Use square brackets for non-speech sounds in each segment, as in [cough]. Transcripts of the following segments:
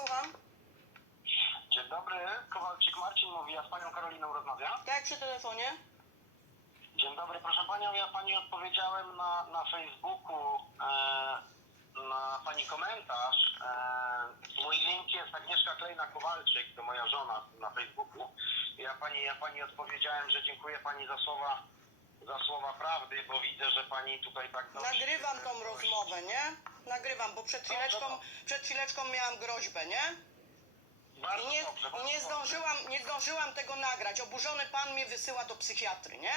słucham. Dzień dobry, Kowalczyk Marcin mówi, ja z panią Karoliną rozmawiam. Tak, przy telefonie. Dzień dobry, proszę panią, ja pani odpowiedziałem na, na Facebooku e, na pani komentarz. E, mój link jest Agnieszka Klejna-Kowalczyk, to moja żona na Facebooku. Ja pani, ja pani odpowiedziałem, że dziękuję pani za słowa, za słowa prawdy, bo widzę, że pani tutaj tak... dość- Nagrywam tą rozmowę, nie? Nagrywam, bo przed chwileczką, przed chwileczką miałam groźbę, nie? Bardzo I nie, dobrze, bardzo nie dobrze. zdążyłam, nie zdążyłam tego nagrać. Oburzony pan mnie wysyła do psychiatry, nie?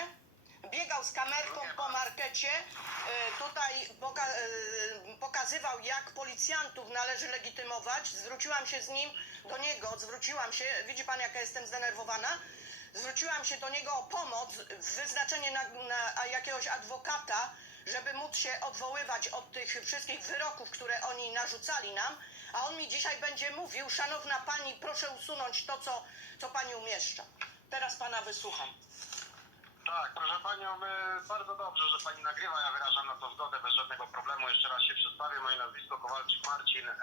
Biegał z kamerką po markecie, y, tutaj poka y, pokazywał, jak policjantów należy legitymować. Zwróciłam się z nim do niego, zwróciłam się, widzi pan, jaka jestem zdenerwowana? Zwróciłam się do niego o pomoc, wyznaczenie na, na jakiegoś adwokata, żeby móc się odwoływać od tych wszystkich wyroków, które oni narzucali nam, a on mi dzisiaj będzie mówił, szanowna pani, proszę usunąć to, co, co pani umieszcza. Teraz pana wysłucham. Tak, proszę panią, bardzo dobrze, że pani nagrywa, ja wyrażam na to zgodę bez żadnego problemu. Jeszcze raz się przedstawię, moje nazwisko Kowalczyk Marcin. E,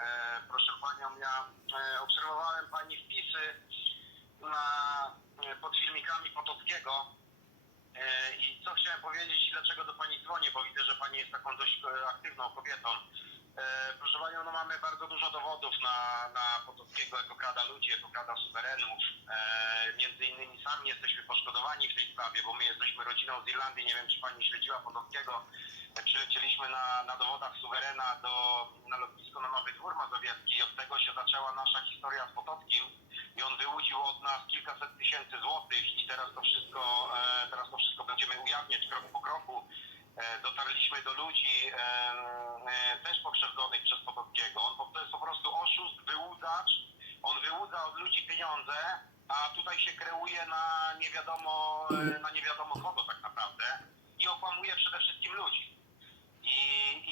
proszę panią, ja e, obserwowałem pani wpisy na, e, pod filmikami Potockiego e, i co chciałem powiedzieć i dlaczego do pani dzwonię, bo widzę, że pani jest taką dość e, aktywną kobietą. Proszę panią, no mamy bardzo dużo dowodów na, na Potockiego, krada ludzi, krada suwerenów. Między innymi sami jesteśmy poszkodowani w tej sprawie, bo my jesteśmy rodziną z Irlandii, nie wiem czy pani śledziła Potockiego. Przylecieliśmy na, na dowodach suwerena do, na lotnisko na Nowy Dwór Mazowiecki i od tego się zaczęła nasza historia z Potockim i on wyłudził od nas kilkaset tysięcy złotych i teraz to wszystko, e, teraz to wszystko będziemy ujawniać krok po kroku. E, dotarliśmy do ludzi e, też pokrzywdzonych przez Potockiego. On to jest po prostu oszust, wyłudzacz. On wyłudza od ludzi pieniądze, a tutaj się kreuje na nie wiadomo, na nie wiadomo kogo tak naprawdę i okłamuje przede wszystkim ludzi. I,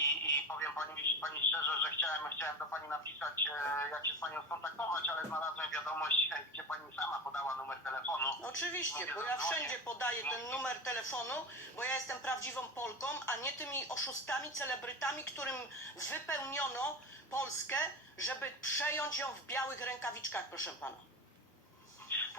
i, i powiem pani, pani szczerze, że chciałem, chciałem do pani napisać, e, jak się z panią skontaktować, ale znalazłem wiadomość, gdzie pani sama podała numer telefonu. Oczywiście, Mówię, bo ja dzwonię. wszędzie podaję ten numer telefonu, bo ja jestem prawdziwą Polką, a nie tymi oszustami, celebrytami, którym wypełniono Polskę, żeby przejąć ją w białych rękawiczkach, proszę pana.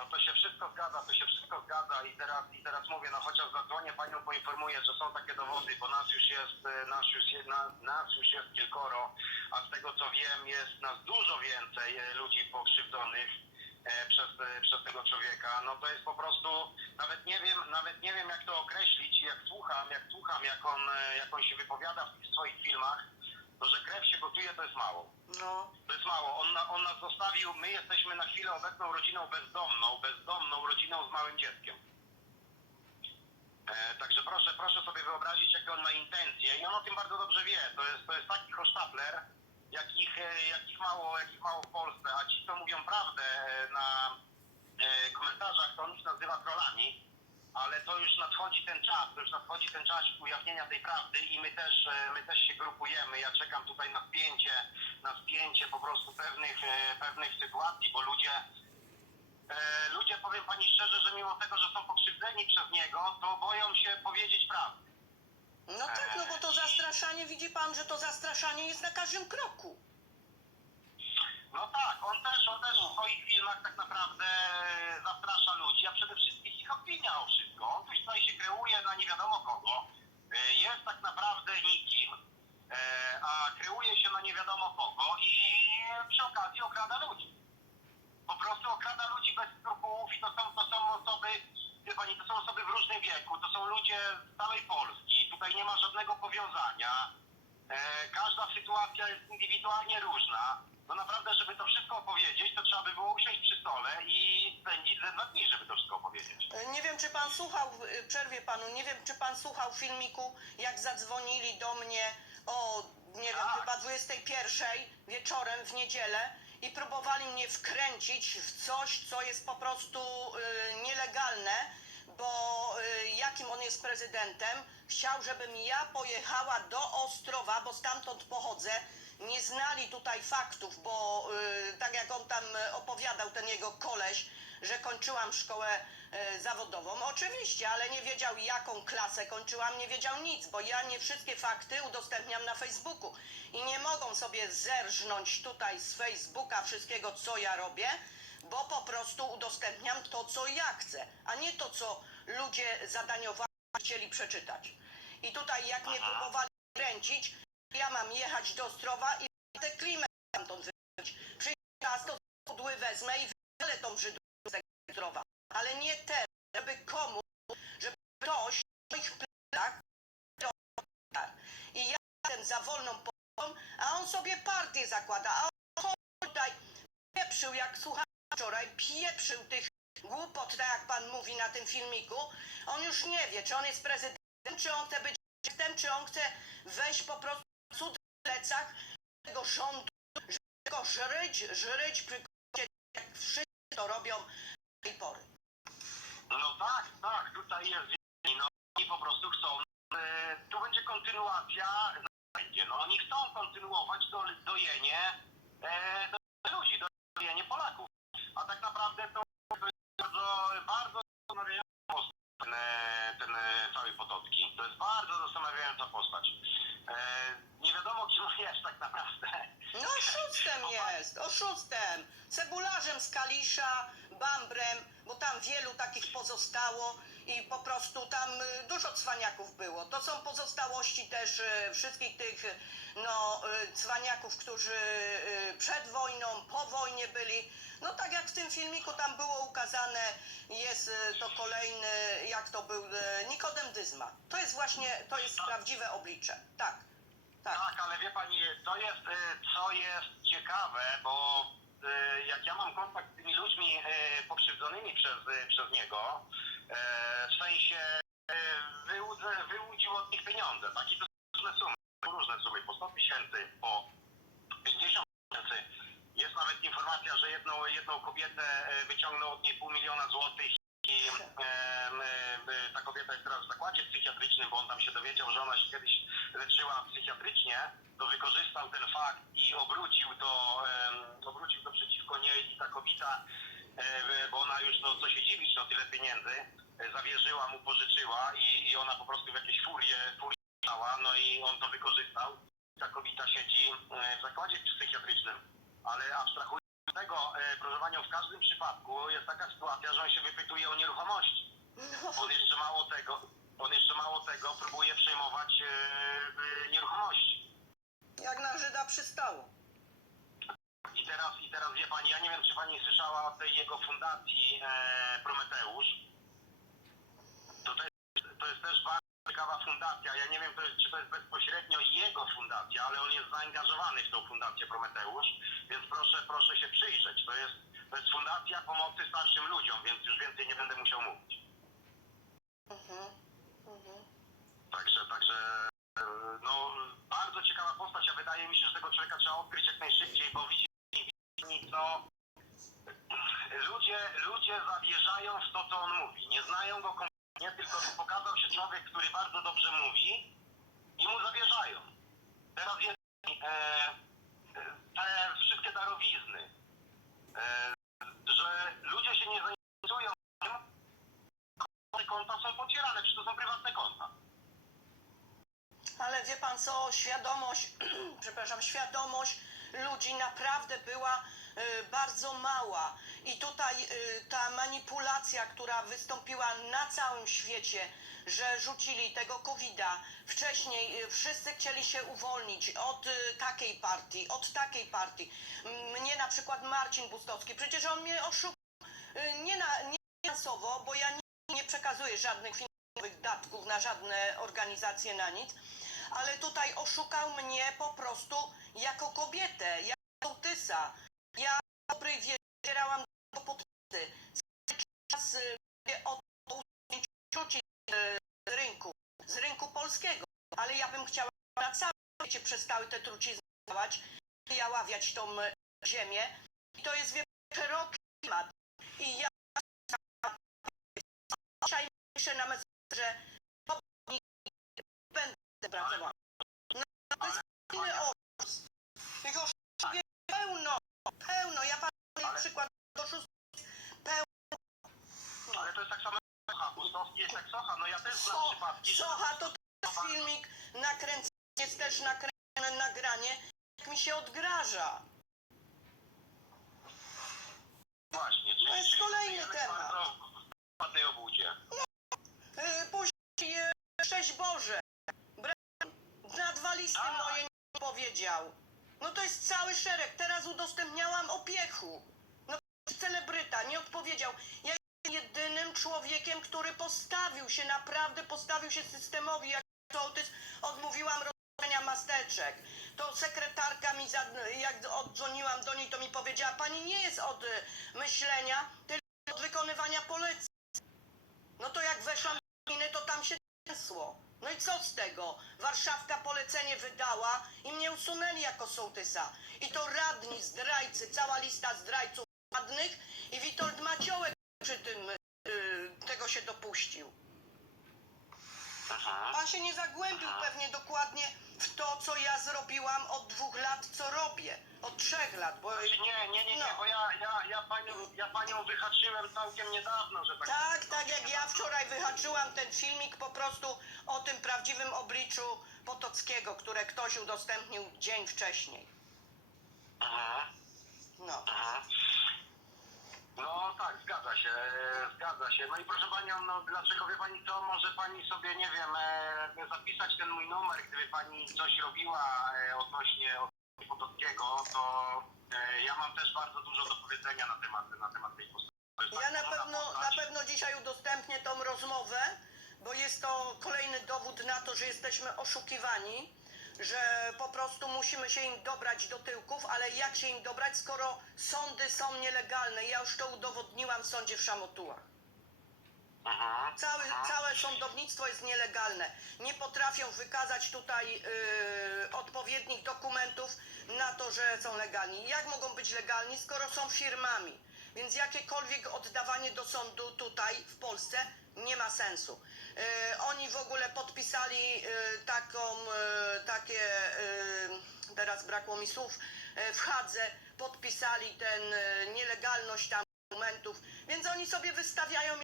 No to się wszystko zgadza, to się wszystko zgadza i teraz, i teraz mówię, no chociaż zadzwonię panią poinformuję, że są takie dowody, bo nas już jest, e, nas już jest, nas, nas już jest kilkoro, a z tego co wiem jest nas dużo więcej e, ludzi pokrzywdzonych e, przez, e, przez tego człowieka. No to jest po prostu, nawet nie wiem, nawet nie wiem jak to określić, jak słucham, jak słucham, jak on, jak on się wypowiada w tych swoich filmach, to że krew się gotuje, to jest mało. No, To jest mało. On, na, on nas zostawił, my jesteśmy na chwilę obecną rodziną bezdomną, bezdomną rodziną z małym dzieckiem. E, także proszę, proszę sobie wyobrazić, jakie on ma intencje i on o tym bardzo dobrze wie. To jest, to jest taki hosztapler, jakich, e, jakich, mało, jakich mało w Polsce, a ci, co mówią prawdę e, na e, komentarzach, to on ich nazywa trollami, ale to już nadchodzi ten czas, to już nadchodzi ten czas ujawnienia tej prawdy i my też, e, my też się grupujemy. Ja czekam tutaj na spięcie, na spięcie po prostu pewnych, e, pewnych sytuacji, bo ludzie, e, ludzie powiem pani szczerze, że mimo tego, że są pokrzywdzeni przez niego, to boją się powiedzieć prawdy. no tak, no bo to zastraszanie, widzi pan, że to zastraszanie jest na każdym kroku. No tak, on też, on też w swoich filmach tak naprawdę e, zastrasza ludzi, a przede wszystkim ich opinia o wszystko. On coś tutaj się kreuje na nie wiadomo kogo. E, Jest tak naprawdę nikim, e, a kreuje się na nie wiadomo kogo i przy okazji okrada ludzi. Po prostu okrada ludzi bez skrupułów i to są, to są osoby, wie pani, to są osoby w różnym wieku, to są ludzie z całej Polski. Tutaj nie ma żadnego powiązania. E, każda sytuacja jest indywidualnie różna. No naprawdę, żeby to wszystko opowiedzieć, to trzeba by było usiąść przy stole i spędzić ze dwa dni, żeby to wszystko opowiedzieć. E, Nie wiem, czy pan słuchał, y, przerwie panu, nie wiem, czy pan słuchał filmiku, jak zadzwonili do mnie o, nie wiem, Tak. chyba 21 wieczorem w niedzielę i próbowali mnie wkręcić w coś, co jest po prostu y, nielegalne, bo y, jakim on jest prezydentem, chciał, żebym ja pojechała do Ostrowa, bo stamtąd pochodzę. Nie znali tutaj faktów, bo y, tak jak on tam y, opowiadał, ten jego koleś, że kończyłam szkołę y, zawodową. Oczywiście, ale nie wiedział jaką klasę kończyłam, nie wiedział nic, bo ja nie wszystkie fakty udostępniam na Facebooku. I nie mogą sobie zerżnąć tutaj z Facebooka wszystkiego, co ja robię, bo po prostu udostępniam to, co ja chcę, a nie to, co ludzie zadaniowo chcieli przeczytać. I tutaj jak mnie próbowali kręcić, ja mam jechać do Ostrowa i tę klimę stamtąd wyjść. Przyjdę raz, to pudły wezmę i wyjdę tą brzydłą z tego Ostrowa. Ale nie teraz, żeby komu, żeby ktoś w moich plecach i ja jestem za wolną Polską, a on sobie partię zakłada, a on tutaj pieprzył, jak słuchałem wczoraj, pieprzył tych głupot, tak jak pan mówi na tym filmiku. On już nie wie, czy on jest prezydentem, czy on chce być prezydentem, czy on chce wejść po prostu cud w plecach tego rządu, żeby go żryć, żryć przy jak wszyscy to robią do tej pory. No tak, tak, tutaj jest no i po prostu chcą, e, tu będzie kontynuacja, będzie, no oni chcą kontynuować do, dojenie e, do ludzi, do, dojenie Polaków, a tak naprawdę to, bardzo, bardzo zastanawiająca postać, ten, ten cały Potocki, to jest bardzo zastanawiająca postać. E, nie wiadomo kim jest tak naprawdę. No oszustem jest, oszustem. Cebularzem z Kalisza, Bambrem, bo tam wielu takich pozostało i po prostu tam y, dużo cwaniaków było. To są pozostałości też y, wszystkich tych no, y, cwaniaków, którzy przed wojną, po wojnie byli. No tak jak w tym filmiku tam było ukazane, jest to kolejny, jak to był, Nikodem Dyzma. To jest właśnie, to jest prawdziwe oblicze. Tak, tak. Tak, ale wie pani, to jest, co jest ciekawe, bo jak ja mam kontakt z tymi ludźmi pokrzywdzonymi przez, przez niego, w sensie e, wyłudził od nich pieniądze, tak? I to różne sumy, różne sumy, po 100 tysięcy, po 50 tysięcy. Jest nawet informacja, że jedną, jedną kobietę e, wyciągnął od niej pół miliona złotych i em, e, ta kobieta jest teraz w zakładzie psychiatrycznym, bo on tam się dowiedział, że ona się kiedyś leczyła psychiatrycznie, to wykorzystał ten fakt i obrócił to, em, obrócił to przeciwko niej i ta kobieta, e, bo ona już, no co się dziwić, no tyle pieniędzy, e, zawierzyła mu, pożyczyła i, i ona po prostu w jakieś furie, furie stała, no i on to wykorzystał. Ta kobieta siedzi e, w zakładzie psychiatrycznym, ale abstrahując od tego, e, proszę panią, w każdym przypadku jest taka sytuacja, że on się wypytuje o nieruchomości. On jeszcze mało tego, on jeszcze mało tego próbuje przejmować e, e, nieruchomości. Jak na Żyda przystało. Teraz, I teraz wie pani, ja nie wiem, czy pani słyszała o tej jego fundacji e, Prometeusz. To, to, jest, to jest też bardzo ciekawa fundacja. Ja nie wiem, to jest, czy to jest bezpośrednio jego fundacja, ale on jest zaangażowany w tą fundację Prometeusz, więc proszę, proszę się przyjrzeć. To jest, to jest fundacja pomocy starszym ludziom, więc już więcej nie będę musiał mówić. Mhm. Mhm. Także, także e, no, bardzo ciekawa postać, a wydaje mi się, że tego człowieka trzeba odkryć jak najszybciej, bo widzi ludzie, ludzie zawierzają w to, co on mówi. Nie znają go kompletnie, tylko pokazał się człowiek, który bardzo dobrze mówi i mu zawierzają. Teraz jest e, te wszystkie darowizny, e, że ludzie się nie zainteresują tym, te konta są potwierane, przecież to są prywatne konta. Ale wie pan co, świadomość, [clears throat] przepraszam, świadomość ludzi naprawdę była bardzo mała. I tutaj y, ta manipulacja, która wystąpiła na całym świecie, że rzucili tego COVID-a. Wcześniej y, wszyscy chcieli się uwolnić od takiej partii, od takiej partii. Mnie na przykład Marcin Bustowski, przecież on mnie oszukał nie, na, nie finansowo, bo ja nie, nie przekazuję żadnych finansowych datków na żadne organizacje, na nic ale tutaj oszukał mnie po prostu jako kobietę, jako sołtysa. Ja w dobrej wierze zbierałam do. Cały czas y, mówię o usunięciu y, z rynku, z rynku polskiego. Ale ja bym chciała, na całym świecie przestały te trucizny działać jaławiać tą y, ziemię. I to jest wie, szeroki temat. I ja dzisiaj piszę na messenger, pracowałam. No, to jest inny obóz. Pełno, pełno. Ja panu Ale- przykład oszustw pełno. Ale to jest tak samo jak Socha, Bustowski jest jak Socha, no ja też znam So, przypadki. Socha to też filmik nakręcony, jest też nakręcone nagranie, jak mi się odgraża. Właśnie, czyli... To jest kolejny temat. w ładnej obłudzie. Yy, Później yy, Szczęść Boże. Bra- Na dwa listy Tak. moje nie powiedział. No to jest cały szereg. Teraz udostępniałam opiechu. No celebryta, nie odpowiedział. Ja jestem jedynym człowiekiem, który postawił się, naprawdę postawił się systemowi. Jak sołtys odmówiłam rozdania maseczek. To sekretarka mi, za, jak oddzwoniłam do niej, to mi powiedziała, pani nie jest od y, myślenia, tylko od wykonywania poleceń. No to jak weszłam do gminy, to tam się trzęsło. No i co z tego? Warszawka polecenie wydała i mnie usunęli jako sołtysa. I to radni, zdrajcy, cała lista zdrajców radnych i Witold Maciołek przy tym y, tego się dopuścił. Mhm. Pan się nie zagłębił pewnie dokładnie w to, co ja zrobiłam od dwóch lat, co robię. Od trzech lat, bo... Znaczy, Nie, nie, nie, nie, No. bo ja, ja, ja, panią, ja panią wyhaczyłem całkiem niedawno, że tak Tak, tak jak ja wczoraj wyhaczyłam ten filmik po prostu o tym prawdziwym obliczu Potockiego, które ktoś udostępnił dzień wcześniej. Mhm. No. Mhm. No tak, zgadza się, zgadza się. No i proszę panią, no dlaczego wie pani co, może pani sobie, nie wiem, e, zapisać ten mój numer, gdyby pani coś robiła e, odnośnie od Potockiego, to e, ja mam też bardzo dużo do powiedzenia na temat, na temat tej postawy. To Ja na pewno, na pewno dzisiaj udostępnię tą rozmowę, bo jest to kolejny dowód na to, że jesteśmy oszukiwani, że po prostu musimy się im dobrać do tyłków, ale jak się im dobrać, skoro sądy są nielegalne? Ja już to udowodniłam w sądzie w Szamotułach. Mhm. Całe, całe sądownictwo jest nielegalne. Nie potrafią wykazać tutaj yy, odpowiednich dokumentów na to, że są legalni. Jak mogą być legalni, skoro są firmami? Więc jakiekolwiek oddawanie do sądu tutaj w Polsce nie ma sensu. Yy, oni w ogóle podpisali yy, taką, yy, takie, teraz brakło mi słów, w Hadze podpisali ten nielegalność tam dokumentów, więc oni sobie wystawiają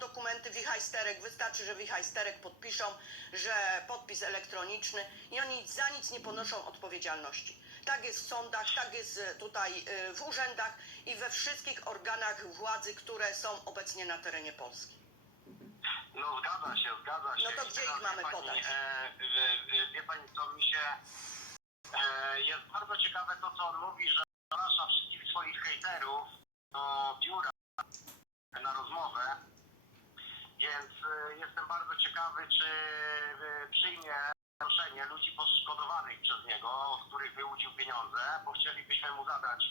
dokumenty wichajsterek, wystarczy, że wichajsterek podpiszą, że podpis elektroniczny i oni za nic nie ponoszą odpowiedzialności. Tak jest w sądach, tak jest tutaj w urzędach i we wszystkich organach władzy, które są obecnie na terenie Polski. No zgadza się, zgadza się. No to gdzie ich mamy wie pani, podać? E, e, e, wie pani co, mi się e, jest bardzo ciekawe to, co on mówi, że zaprasza wszystkich swoich hejterów do biura na rozmowę, więc e, jestem bardzo ciekawy, czy e, przyjmie zaproszenie ludzi poszkodowanych przez niego, od których wyłudził pieniądze, bo chcielibyśmy mu zadać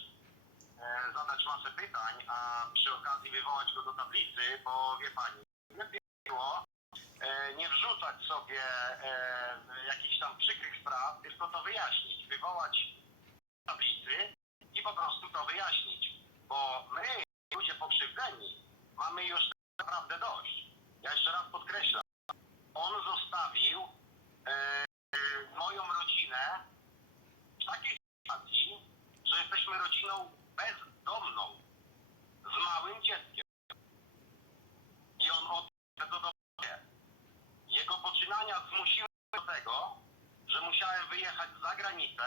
e, zadać masę pytań, a przy okazji wywołać go do tablicy, bo wie pani, e, nie wrzucać sobie e, jakichś tam przykrych spraw, tylko to wyjaśnić, wywołać tablicy i po prostu to wyjaśnić, bo my, ludzie pokrzywdzeni, mamy już naprawdę dość. Ja jeszcze raz podkreślam, on zostawił e, e, moją rodzinę w takiej sytuacji, że jesteśmy rodziną bezdomną, z małym dzieckiem. I on od tego dobrze. Jego poczynania zmusiły do tego, że musiałem wyjechać za granicę,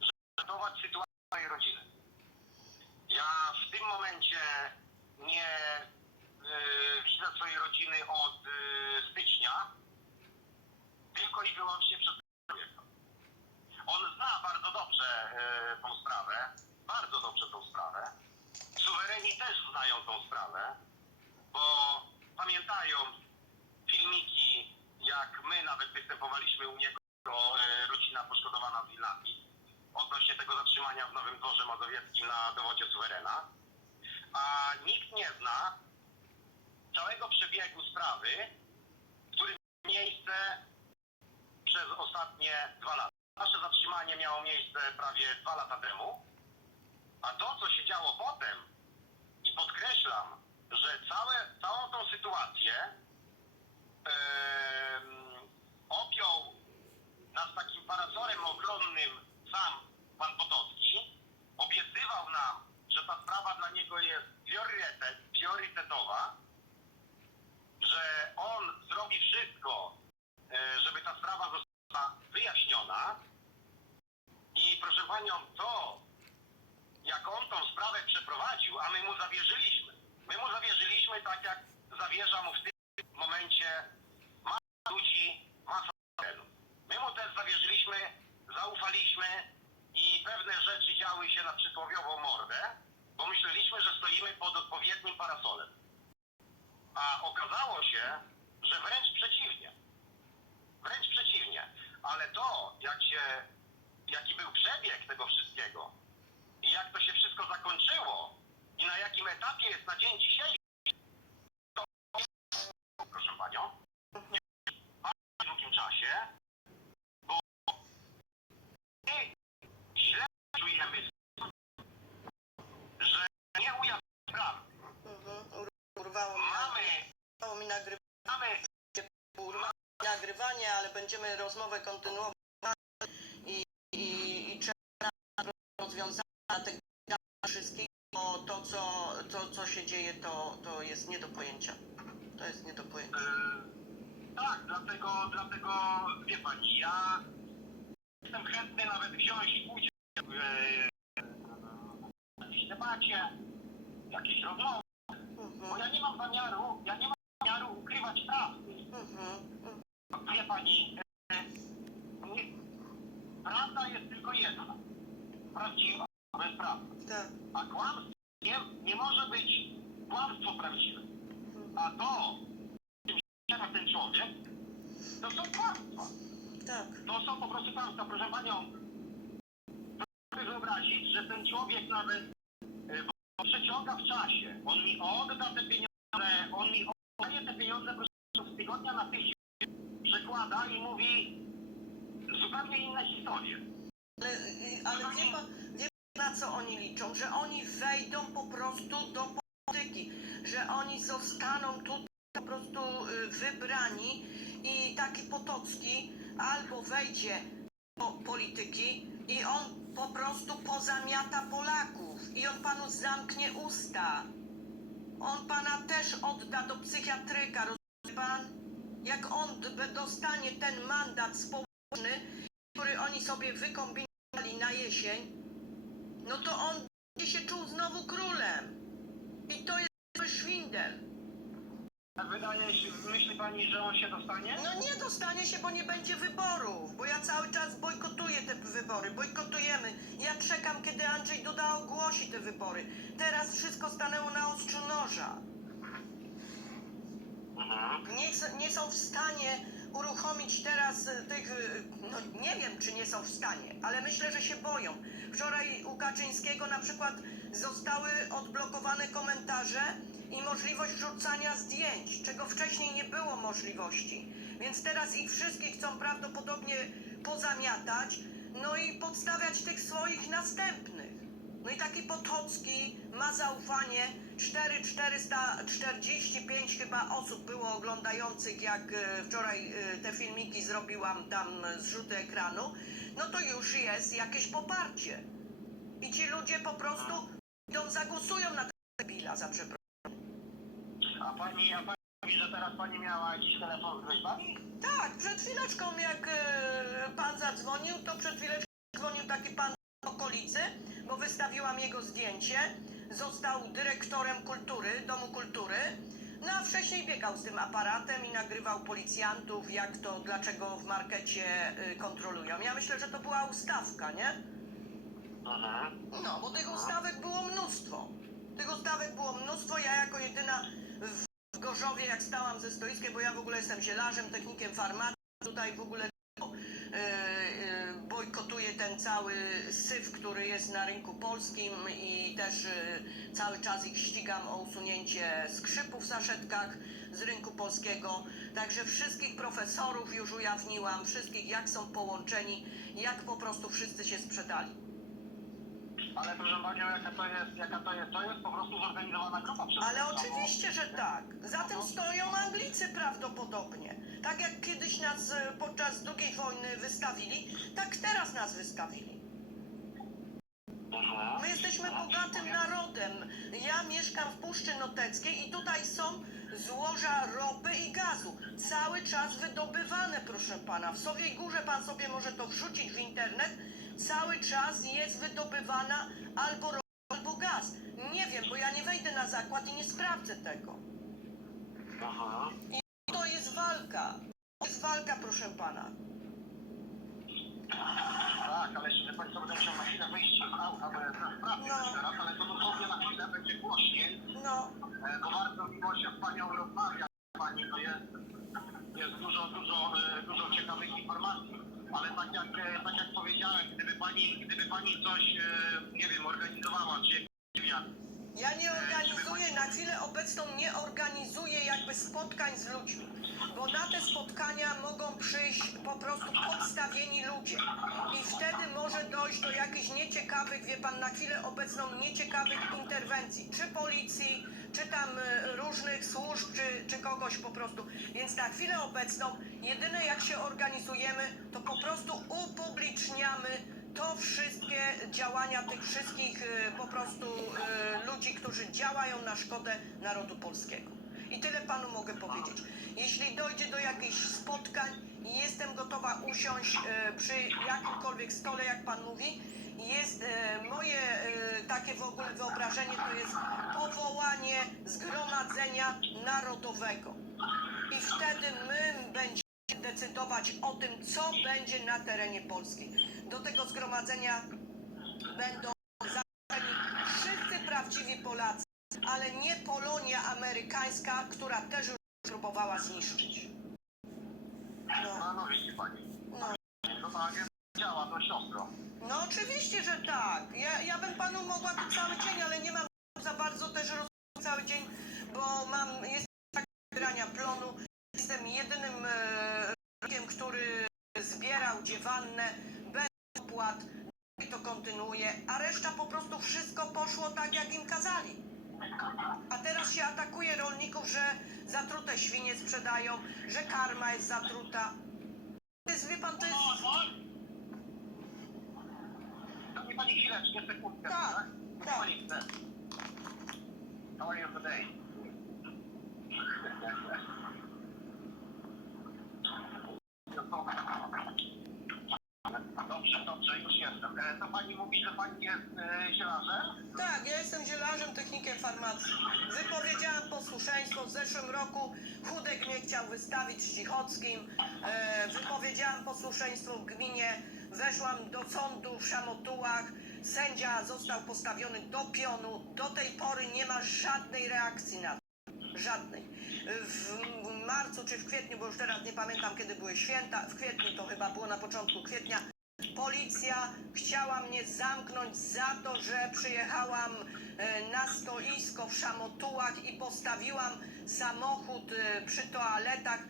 żeby ratować Ja w tym momencie nie y, widzę swojej rodziny od y, stycznia, tylko i wyłącznie przez człowieka. On zna bardzo dobrze e, tą sprawę, bardzo dobrze tą sprawę. Suwereni też znają tą sprawę, bo pamiętają filmiki, jak my nawet występowaliśmy u niego, e, rodzina poszkodowana odnośnie tego zatrzymania w Nowym Dworze Mazowieckim na dowodzie suwerena. A nikt nie zna całego przebiegu sprawy, który miał miejsce przez ostatnie dwa lata. Nasze zatrzymanie miało miejsce prawie dwa lata temu, a to, co się działo potem, i podkreślam, że całe, całą tą sytuację em, objął nas takim parasolem ochronnym sam pan Potocki obiecywał nam, że ta sprawa dla niego jest priorytet, priorytetowa, że on zrobi wszystko, e, żeby ta sprawa została wyjaśniona. I proszę panią, to jak on tą sprawę przeprowadził, a my mu zawierzyliśmy. My mu zawierzyliśmy tak, jak zawierza mu w tym momencie masa ludzi, masa terenu. My mu też zawierzyliśmy, zaufaliśmy i pewne rzeczy działy się na przysłowiową mordę, bo myśleliśmy, że stoimy pod odpowiednim parasolem. A okazało się, że wręcz przeciwnie. Wręcz przeciwnie. Ale to, jak się, jaki był przebieg tego wszystkiego i jak to się wszystko zakończyło i na jakim etapie jest na dzień dzisiejszy, to proszę panią, w długim czasie, bo my źle czujemy, że nie ujawniamy prawdy. Mhm. Ur- Urwało mi, Mamy, urwało mi nagrywanie. mamy urwało mi nagrywanie, ale będziemy rozmowę kontynuować i, i, i trzeba rozwiązania tych wszystkich, bo to co, to, co się dzieje, to, to jest nie do pojęcia. To jest nie do pojęcia. E, tak, dlatego, dlatego wie pani, ja jestem chętny nawet wziąć udział w e, jakiejś debacie, w jakiejś rozmowie, bo Mhm. ja nie mam zamiaru, ja nie mam zamiaru ukrywać prawdy. Mhm. Mhm. Wie pani, nie, prawda jest tylko jedna, prawdziwa, prawda. Tak. A kłamstwo nie, nie może być kłamstwo prawdziwe. A to, czym się ten człowiek, to są kłamstwa. Tak. To są po prostu kłamstwa. Proszę panią, proszę wyobrazić, że ten człowiek nawet e, bo przeciąga w czasie. On mi odda te pieniądze, on mi oddaje te pieniądze po prostu z tygodnia na tydzień. Przekłada i mówi zupełnie inne historie. Ale, y, ale wie pan, wie pan na co oni liczą? Że oni wejdą po prostu do polityki, że oni zostaną tu po prostu y, wybrani i taki Potocki albo wejdzie do polityki i on po prostu pozamiata Polaków i on panu zamknie usta. On pana też odda do psychiatryka, rozumie pan? Jak on dostanie ten mandat społeczny, który oni sobie wykombinowali na jesień, no to on będzie się czuł znowu królem. I to jest szwindel. Wydaje się, myśli pani, że on się dostanie? No nie dostanie się, bo nie będzie wyborów, bo ja cały czas bojkotuję te wybory, bojkotujemy. Ja czekam, kiedy Andrzej Duda ogłosi te wybory. Teraz wszystko stanęło na ostrzu noża. Mhm. nie, nie są w stanie uruchomić teraz e, tych, e, no nie wiem czy nie są w stanie, ale myślę, że się boją. Wczoraj u Kaczyńskiego na przykład zostały odblokowane komentarze i możliwość wrzucania zdjęć, czego wcześniej nie było możliwości. Więc teraz ich wszystkich chcą prawdopodobnie pozamiatać, no i podstawiać tych swoich następnych. No i taki Potocki ma zaufanie. 4445 chyba osób było oglądających, jak e, wczoraj e, te filmiki zrobiłam tam e, zrzuty ekranu. No to już jest jakieś poparcie. I ci ludzie po prostu idą, zagłosują na tego Billa za przeproszeniem. A pani, a pani mówi, że teraz pani miała jakiś telefon z groźbami? Tak, przed chwileczką jak e, pan zadzwonił, to przed chwileczką dzwonił taki pan z okolicy, bo wystawiłam jego zdjęcie. Został dyrektorem kultury, Domu Kultury. No a wcześniej biegał z tym aparatem i nagrywał policjantów, jak to, dlaczego w markecie y, kontrolują. Ja myślę, że to była ustawka, nie? No, bo tych ustawek było mnóstwo. Tych ustawek było mnóstwo. Ja jako jedyna w Gorzowie, jak stałam ze stoiskiem, bo ja w ogóle jestem zielarzem, technikiem farmacji, tutaj w ogóle e, e, bojkotuję ten cały syf, który jest na rynku polskim i też e, cały czas ich ścigam o usunięcie skrzypów w saszetkach z rynku polskiego. Także wszystkich profesorów już ujawniłam, wszystkich jak są połączeni, jak po prostu wszyscy się sprzedali. Ale proszę panią, jaka to jest, jaka to jest, to jest po prostu zorganizowana grupa przestępcza. Ale oczywiście, że tak. Za tym stoją Anglicy prawdopodobnie. Tak jak kiedyś nas e, podczas II wojny wystawili, tak teraz nas wystawili. My jesteśmy bogatym narodem. Ja mieszkam w Puszczy Noteckiej i tutaj są złoża ropy i gazu. Cały czas wydobywane, proszę pana. W Sowiej Górze pan sobie może to wrzucić w internet. Cały czas jest wydobywana albo ropa, albo gaz. Nie wiem, bo ja nie wejdę na zakład i nie sprawdzę tego. Mhm. To jest walka. To jest walka, proszę pana. Tak, ale jeszcze pani sobie musiał na chwilę wyjść z auta, bo w pracy No. teraz, ale to dosłownie na chwilę będzie głośniej. No, E, Bo bardzo miło się z panią rozmawia. Pani to jest, jest dużo, dużo, e, dużo ciekawych informacji. Ale tak jak, e, tak jak powiedziałem, gdyby pani, gdyby pani coś, e, nie wiem, organizowała, czy wywiad, Ja nie organizuję, na chwilę obecną nie organizuję jakby spotkań z ludźmi, bo na te spotkania mogą przyjść po prostu podstawieni ludzie i wtedy może dojść do jakichś nieciekawych, wie pan, na chwilę obecną nieciekawych interwencji, czy policji, czy tam e, różnych służb, czy, czy kogoś po prostu. Więc na chwilę obecną jedyne jak się organizujemy, prostu upubliczniamy to wszystkie działania tych wszystkich e, po prostu e, ludzi, którzy działają na szkodę narodu polskiego. I tyle panu mogę powiedzieć. Jeśli dojdzie do jakichś spotkań, jestem gotowa usiąść e, przy jakimkolwiek stole, jak pan mówi. Jest moje takie w ogóle wyobrażenie, to jest powołanie zgromadzenia narodowego. I wtedy my będziemy decydować o tym, co będzie na terenie Polski. Do tego zgromadzenia będą zaproszeni wszyscy prawdziwi Polacy, ale nie Polonia amerykańska, która też już próbowała zniszczyć. No, no, no widzi pani. no. Agencja działa, to siostro. no oczywiście, że tak. Ja, ja bym panu mogła tu cały dzień, ale nie mam za bardzo też rozmawiać cały dzień, bo mam, jest tak grania plonu. Jestem jedynym e, rolnikiem, który zbierał dziewannę bez opłat i to kontynuuje, a reszta po prostu wszystko poszło tak, jak im kazali. A teraz się atakuje rolników, że zatrute świnie sprzedają, że karma jest zatruta. To jest, wie pan, to jest... Mi pani chwileczkę, sekundkę. Tak, tak? How are you today? Dobrze, dobrze, już jestem. E, To pani mówi, że pani jest e, zielarzem? Tak, ja jestem zielarzem, technikiem farmacji. Wypowiedziałam posłuszeństwo. W zeszłym roku Chudek mnie chciał wystawić z Cichockim. E, wypowiedziałam posłuszeństwo w gminie. Weszłam do sądu w Szamotułach. Sędzia został postawiony do pionu. Do tej pory nie ma żadnej reakcji na to. Żadnej. W marcu czy w kwietniu, bo już teraz nie pamiętam kiedy były święta, w kwietniu to chyba było na początku kwietnia, Policja chciała mnie zamknąć za to, że przyjechałam e, na stoisko w Szamotułach i postawiłam samochód e, przy toaletach,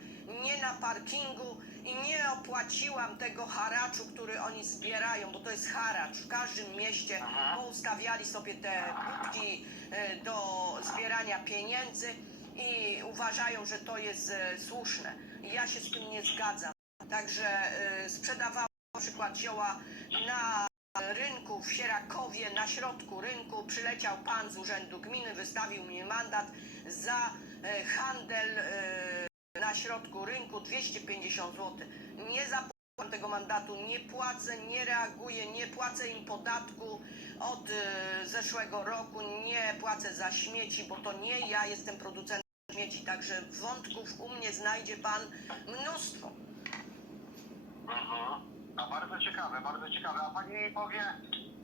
nie na parkingu i nie opłaciłam tego haraczu, który oni zbierają, bo to jest haracz. W każdym mieście poustawiali sobie te budki e, do zbierania pieniędzy i uważają, że to jest e, słuszne. Ja się z tym nie zgadzam. Także e, sprzedawałam na przykład zioła na rynku w Sierakowie, na środku rynku przyleciał pan z urzędu gminy, wystawił mi mandat za e, handel na środku rynku 250 zł. Nie zapłacam tego mandatu, nie płacę, nie reaguję, nie płacę im podatku od zeszłego roku, nie płacę za śmieci, bo to nie ja jestem producentem śmieci, także wątków u mnie znajdzie pan mnóstwo. Mhm. A bardzo ciekawe, bardzo ciekawe. A pani mi powie,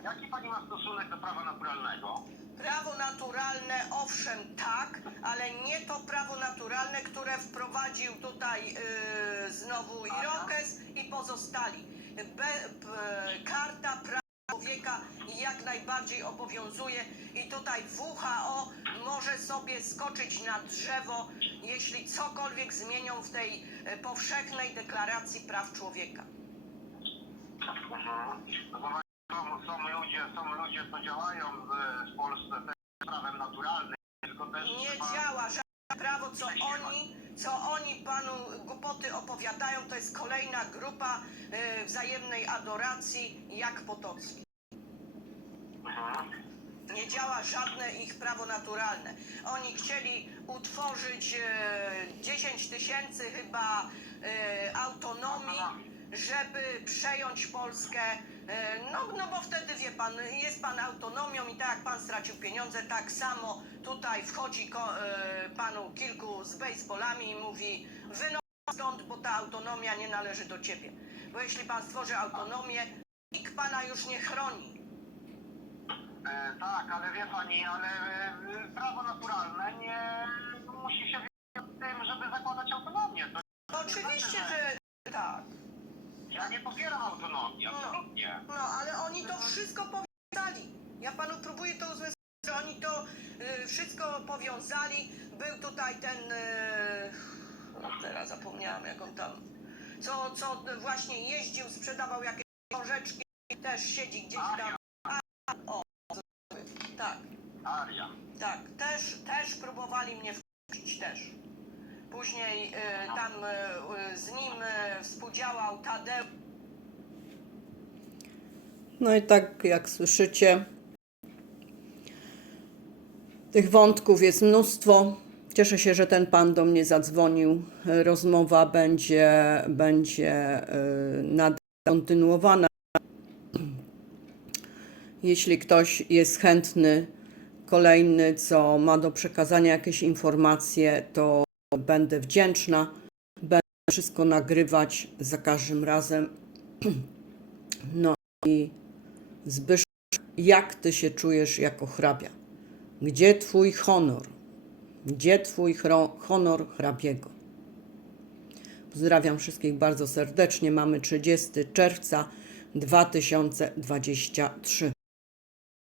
jaki pani ma stosunek do prawa naturalnego? Prawo naturalne, owszem, tak, ale nie to prawo naturalne, które wprowadził tutaj yy, znowu Irokes i pozostali. Be, b, karta praw człowieka jak najbardziej obowiązuje i tutaj WHO może sobie skoczyć na drzewo, jeśli cokolwiek zmienią w tej e, powszechnej deklaracji praw człowieka. Mhm. No bo są, są ludzie, są ludzie co działają w, w Polsce też prawem naturalnym, tylko też Nie trzeba- działa prawo, co oni, co oni panu głupoty opowiadają, to jest kolejna grupa e, wzajemnej adoracji, jak Potocki. Nie działa żadne ich prawo naturalne. Oni chcieli utworzyć e, 10 tysięcy chyba e, autonomii, żeby przejąć Polskę. E, no, no bo wtedy wie pan, jest pan autonomią i tak jak pan stracił pieniądze, tak samo tutaj wchodzi ko, e, panu kilku z baseballami i mówi wynoś stąd, bo ta autonomia nie należy do ciebie. Bo jeśli pan stworzy autonomię, nikt pana już nie chroni. E, tak, ale wie pani, ale e, prawo naturalne nie musi się wiązać z tym, żeby zakładać autonomię. To Oczywiście, że tak. Ja nie popieram autonomii, absolutnie. No, ale oni to wszystko powiązali. Ja panu próbuję to uzmysłowić, że oni to y, wszystko powiązali. Był tutaj ten, y, no teraz zapomniałam jak on tam, co, co właśnie jeździł, sprzedawał jakieś książeczki, też siedzi gdzieś tam. A, o, tak, Aria. tak, też, też próbowali mnie wpuścić, też. Później y, tam y, y, z nim współdziałał Tadeusz. No i tak jak słyszycie, tych wątków jest mnóstwo. Cieszę się, że ten pan do mnie zadzwonił. Rozmowa będzie, będzie nadal kontynuowana. Jeśli ktoś jest chętny, kolejny, co ma do przekazania jakieś informacje, to będę wdzięczna. Będę wszystko nagrywać za każdym razem. [clears throat] No i Zbyszek, jak ty się czujesz jako hrabia? Gdzie twój honor? Gdzie twój honor hrabiego? Pozdrawiam wszystkich bardzo serdecznie. Mamy 30 czerwca 2023.